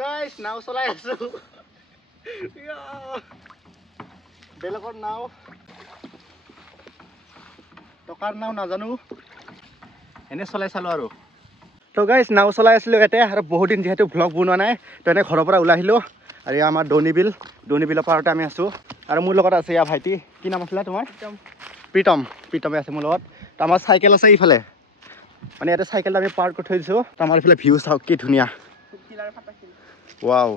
Guys নাও চলাই আছো বেলেগৰ নাও টকাৰ নাও নাজানো এনে চলাই চালো আৰু তো গাইস নাও চলাই আছিলো ইয়াতে আৰু বহুত দিন যেহেতু ব্লগ বনোৱা নাই তো এনে ঘৰৰ পৰা ওলাই আহিলো আৰু আমাৰ দনি বিলৰ পাৰতে আমি আছো আৰু মোৰ লগত আছে ইয়া ভাইটি কি নাম আছিলে তোমাৰ প্ৰীতমে আছে মোৰ লগত তো আমাৰ চাইকেল আছে ইফালে মানে ইয়াতে চাইকেলটো আমি পাৰ্ক কৰি থৈ দিছো তো আমাৰ ইফালে ভিউ চাওক কি ধুনীয়া ৱাও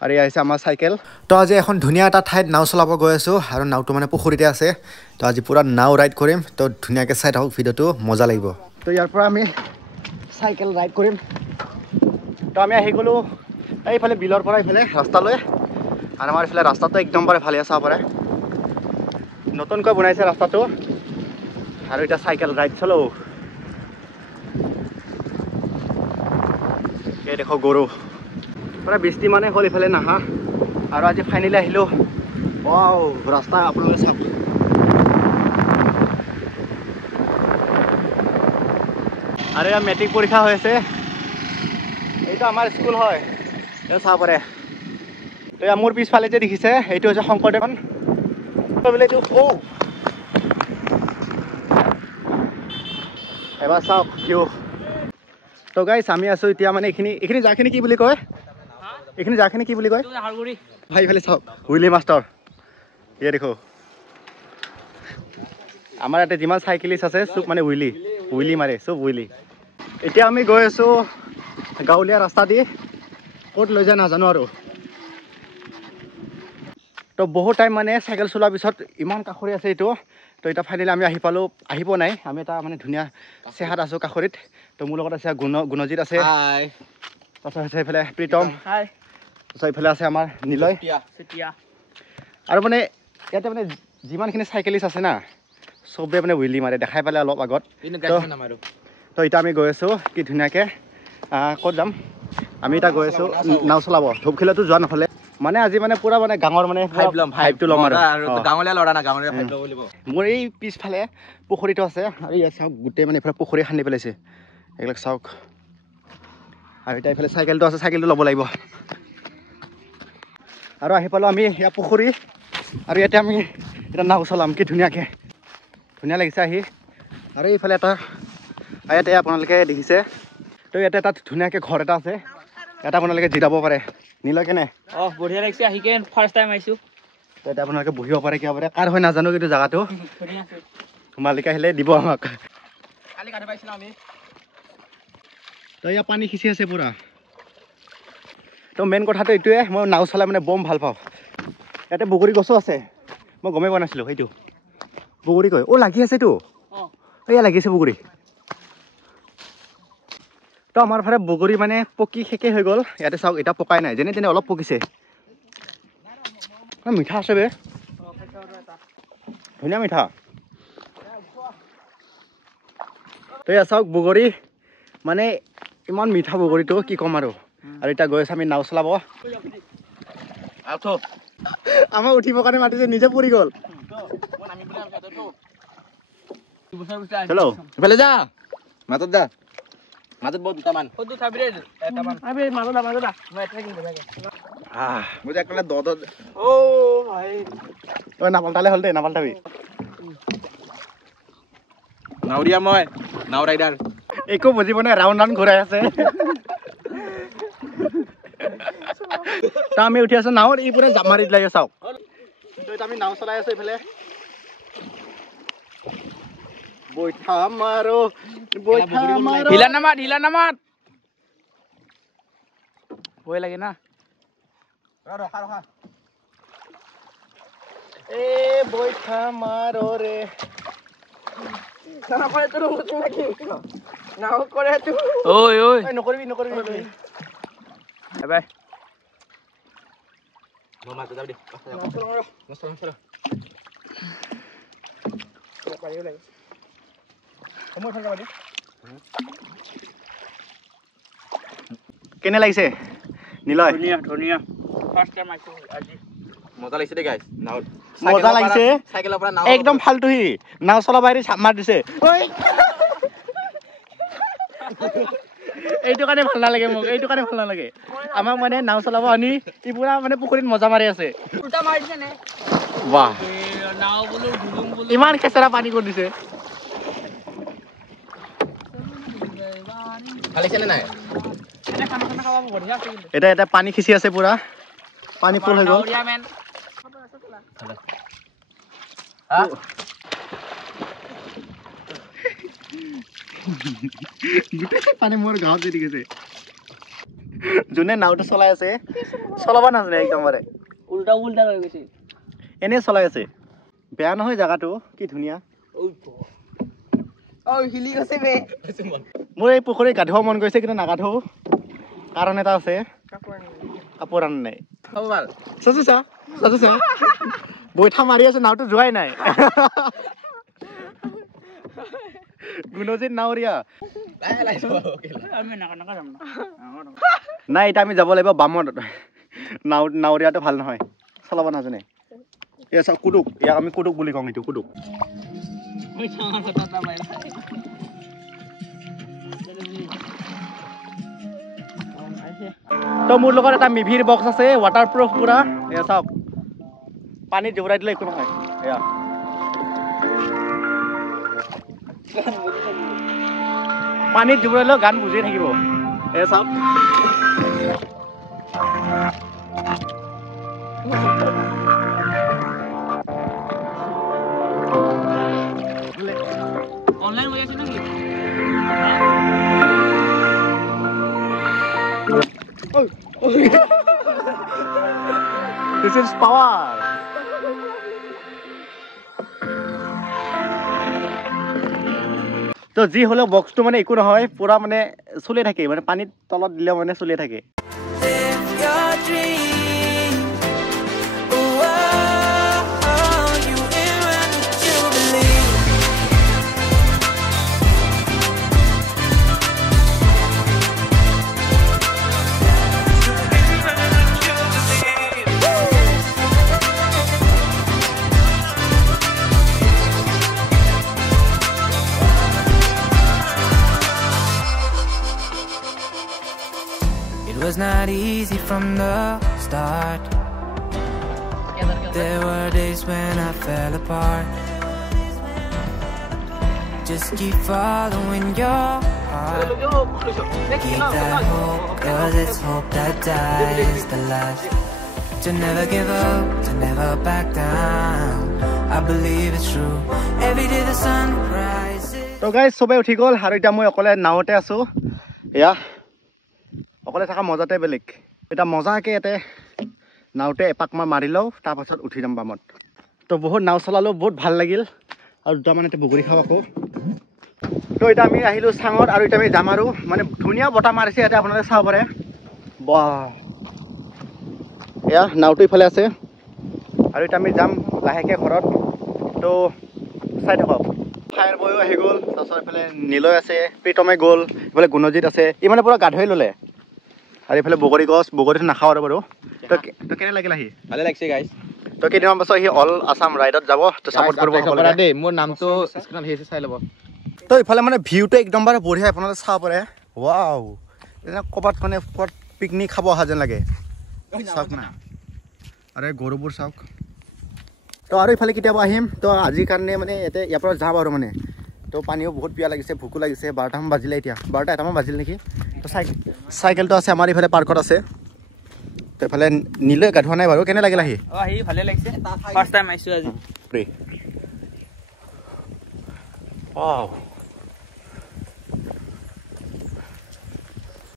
আৰু এয়া হৈছে আমাৰ চাইকেল তো আজি এখন ধুনীয়া এটা ঠাইত নাও চলাব গৈ আছো আৰু নাওটো মানে পুখুৰীতে আছে তো আজি পুৰা নাও ৰাইড কৰিম তো ধুনীয়াকৈ চাই থাকক ভিডিঅ'টো মজা লাগিব তো ইয়াৰ পৰা আমি চাইকেল ৰাইড কৰিম তো আমি আহি গ'লো এইফালে বিলৰ পৰা এইফালে ৰাস্তালৈ আৰু আমাৰ এইফালে ৰাস্তাটো একদম পাৰে ভালে চাব পাৰে নতুনকৈ বনাইছে ৰাস্তাটো আৰু এটা চাইকেল ৰাইড চলো এই দেখো গৰু প্ৰায় 20 দিন মানে হ'ল ইফালে নাহা আৰু আজি ফাইনেলি আহিলো ৱাও ৰাস্তা আপোনালোকে চাওক আৰু এয়া মেট্ৰিক পৰীক্ষা হৈ আছে এইটো আমাৰ স্কুল হয় এইটো চাব পাৰে তো এয়া মোৰ পিছফালে যে দেখিছে এইটো হৈছে শংকৰদেৱন বোলে এইটো এবাৰ চাওক ভিউ তো গাইছ আমি আছো এতিয়া মানে এইখিনি জাখিনি কি বুলি কয় এইখিনি জাখিনি কি বুলি কয় ভাই ইফালে চাওক উইলি মাষ্টৰ ইয়ে দেখো আমাৰ ইয়াতে যিমান চাইকেলিষ্ট আছে চব মানে উইলি মাৰে চব উইলি এতিয়া আমি গৈ আছো গাঁৱলীয়া ৰাস্তা দি ক'ত লৈ যায় নাজানো আৰু তো বহুত টাইম মানে চাইকেল চলোৱাৰ পিছত ইমান কাষৰী আছে এইটো তো এতিয়া ফাইনেলি আমি আহি পোৱা নাই আমি এটা মানে ধুনীয়া চেহাত আছো কাষৰীত তো মোৰ লগত আছে গুণজিত আছে তাৰপিছত আছে এইফালে প্ৰীতম তাৰপিছত এইফালে আছে আমাৰ নিলয় আৰু মানে ইয়াতে মানে যিমানখিনি চাইকেলিষ্ট আছে না চবে মানে উইলি মাৰে দেখাই পালে অলপ আগত তো এতিয়া আমি গৈ আছো কি ধুনীয়াকৈ ক'ত যাম আমি এতিয়া গৈ আছো নাও চলাব ধূপখিলাটো যোৱা নহ'লে মানে আজি মানে পুৰা মানে গাঁৱৰ মানে ভাইবটো ল'ম আৰু গাঁৱলীয়া ল'ৰা না গাঁৱলীয়া ভাইব ল'ব লাগিব মোৰ এই পিছফালে পুখুৰীটো আছে আৰু ইয়াত চাওক গোটেই মানে এইফালে পুখুৰী খান্দি পেলাইছে এইবিলাক চাওক আৰু এতিয়া এইফালে চাইকেলটো আছে চাইকেলটো ল'ব লাগিব আৰু আহি পালোঁ আমি ইয়াত পুখুৰী আৰু ইয়াতে আমি এটা নাও চলাম কি ধুনীয়া লাগিছে আহি আৰু এইফালে ইয়াতে আপোনালোকে দেখিছে তো ইয়াতে এটা ধুনীয়াকৈ ঘৰ এটা আছে ইয়াতে আপোনালোকে জিৰাব পাৰে নিলয় কেনে বঢ়িয়া লাগিছে আহি কেন ফাৰ্ষ্ট টাইম আহিছো ইয়াতে আপোনালোকে বহিব পাৰে কিয় পাৰে কাৰ হয় নাজানো কিন্তু জেগাটো মালিক আহিলে দিব আমাক কালি কাটি পাইছিলোঁ আমি তো ইয়াত পানী সিঁচি আছে পুৰা তো মেইন কথাটো এইটোৱে মই নাও চলাই মানে বম ভাল পাওঁ ইয়াতে বগৰী গছো আছে মই গমেই পোৱা নাছিলোঁ সেইটো বগৰী কয় লাগি আছেতো এয়া লাগিছে বগৰী তো আমাৰ ফালে বগৰী মানে পকি শেষে হৈ গ'ল ইয়াতে চাওক এতিয়া পকাই নাই যেনে তেনে অলপ পকিছে মিঠা আছে বে ধুনীয়া মিঠা তো এয়া চাওক বগৰী মানে ইমান মিঠা বগৰীটো কি ক'ম আৰু এতিয়া গৈ আছো আমি নাও চলাব আমাৰ উঠিবৰ কাৰণে মাতিছে নিজে পৰি গ'ল ইফালে যা মাজত যা মাজত বহুত দুটামান নাপালতালে হ'ল দেই নাপালতাবি নাওৰীয়া মই নাও ৰাইডাৰ একো বুজিব নাই ৰাউণ্ড ঘূৰাই আছে আমি উঠি আছো নাৱত এই পুৰা জাপ মাৰি দিলে চাওক আমি নাও চলাই আছো এইফালে ঢিলা নামাত ভয় লাগে না ৰখা এ বৈঠা মাৰো ৰে নকৰিবি বাই কেনে লাগিছে নিলয় ধুনীয়া ফাৰ্ষ্ট টাইম আহিছো আজি মজা লাগিছে দে গাইছ নাও মজা লাগিছে সাইকেলৰ পৰা নাও একদম ফালতুহি নাও চলাব আহি চাপ মাৰ দিছে এইটো কাৰণে ভাল নালাগে মোক এইটো কাৰণে ভাল নালাগে আমাক মানে নাও চলাব আনি ই পুৰা মানে পুখুৰীত মজা মাৰি আছে উল্টা মাৰি দিছে নে বাহ নাও বোলো ঘুলুম বোলো ইমান খেচৰা পানী কৰি দিছে খালিছেনে নাই এনে খানা খানা খাব বঢ়িয়া আছে কিন্তু এটা এটা পানী খিচি আছে পুৰা পানী ফুল হৈ গ'ল নাওৰীয়া মেন গোটেই পানী মোৰ গাঁৱত দি গৈছে যোনে নাওটো চলাই আছে চলাব নাজানে একদম বাৰে উল্টা উল্টা হৈ গৈছে এনেই চলাই আছে বেয়া নহয় জেগাটো কি ধুনীয়া ঐ হিলি গৈছে বে মোৰ এই পুখুৰীত গা ধুব মন গৈছে কিন্তু নাগাধো কাৰণ এটা আছে কাপোৰ আন নাই হ'ব ভাল চাচু চা বৈঠা মাৰি আছে নাওটো যোৱাই নাই গুণজিত নাৱৰীয়া আমি নাকা নাকা যাম না নাই এতিয়া আমি যাব লাগিব বামত নাৱৰীয়াটো ভাল নহয় চলাব নাজানে এয়া চাওক কুটুক ইয়াক আমি কুটুক বুলি কওঁ এইটো কুটুক তো মোৰ লগত এটা মিভিৰ বক্স আছে ৱাটাৰপ্ৰুফ পুৰা এয়া চাওক পানীত জোৰাই দিলে একো নহয় এয়া পানীত জোৰালেও গান বুজি থাকিব এয়া চাওক অনলাইন হৈ আছে নেকি This is power. তো যি হলেও বক্সটো মানে একো নহয় পুৰা মানে চলি থাকে মানে পানীত তলত দিলে মানে চলি থাকে It was not easy from the start. There were days when I fell apart. Just keep following your heart. Keep that hope, 'cause it's hope that dies the last. To never give up, to never back down. I believe it's true. Every day the sun rises. তো guys সবে উঠি গ'ল আৰু এতিয়া মই অকলে নাওতে আছো এয়া অকলে থকা মজাতে বেলেগ এটা মজাকে ইয়াতে নাওতে এপাক মই মাৰি লওঁ তাৰপাছত উঠি যাম বামত তো বহুত নাও চলালোঁ বহুত ভাল লাগিল আৰু দুটামান এতিয়া বগৰী খাওঁ আকৌ তো এতিয়া আমি আহিলোঁ চাঙত আৰু এতিয়া আমি যাম আৰু মানে ধুনীয়া বতাহ মাৰিছে ইয়াতে আপোনালোকে চাব পাৰে বাহ এয়া নাওটো ইফালে আছে আৰু এতিয়া আমি যাম লাহেকৈ ঘৰত তো চাই থাকক ফায়াৰ বয়ো আহি গ'ল তাৰপিছত এইফালে নীলয় আছে প্ৰীতমে গ'ল এইফালে গুণজিত আছে ই মানে পুৰা গা ধুই ল'লে আৰু এইফালে বগৰী গছ বগৰীটো নাখাওঁ আৰু বাৰু তো কেনে লাগিল আহি ভালে লাগিছে গাইজ তো কেইদিনমান পাছত সি অল আছাম ৰাইডত যাব তো ছাপৰ্ট কৰিব সকলোকে দেই মোৰ নামটো স্ক্ৰীনত আহিছে চাই ল'ব তো ইফালে মানে ভিউটো একদম বাৰে বঢ়িয়া আপোনালোকে চাব পাৰে ৱাও এনে ক'ৰবাত মানে ক'ৰবাত পিকনিক খাব অহা যেন লাগে চাওক না আৰু এই গৰুবোৰ চাওক তো আৰু ইফালে কেতিয়াবা আহিম তো আজিৰ কাৰণে মানে ইয়াতে ইয়াৰ পৰা যাম আৰু মানে তো পানীও বহুত পিয়া লাগিছে ভোকো লাগিছে 12টামান বাজিলে এতিয়া 12টা এটামান বাজিল নেকি তো চাইকেলটো আছে আমাৰ ইফালে পাৰ্কত আছে তো এইফালে নীলয় গা ধোৱা নাই বাৰু কেনে লাগিল আহি আহি ভালে লাগিছে ফাৰ্ষ্ট টাইম আহিছো আজি ৱাও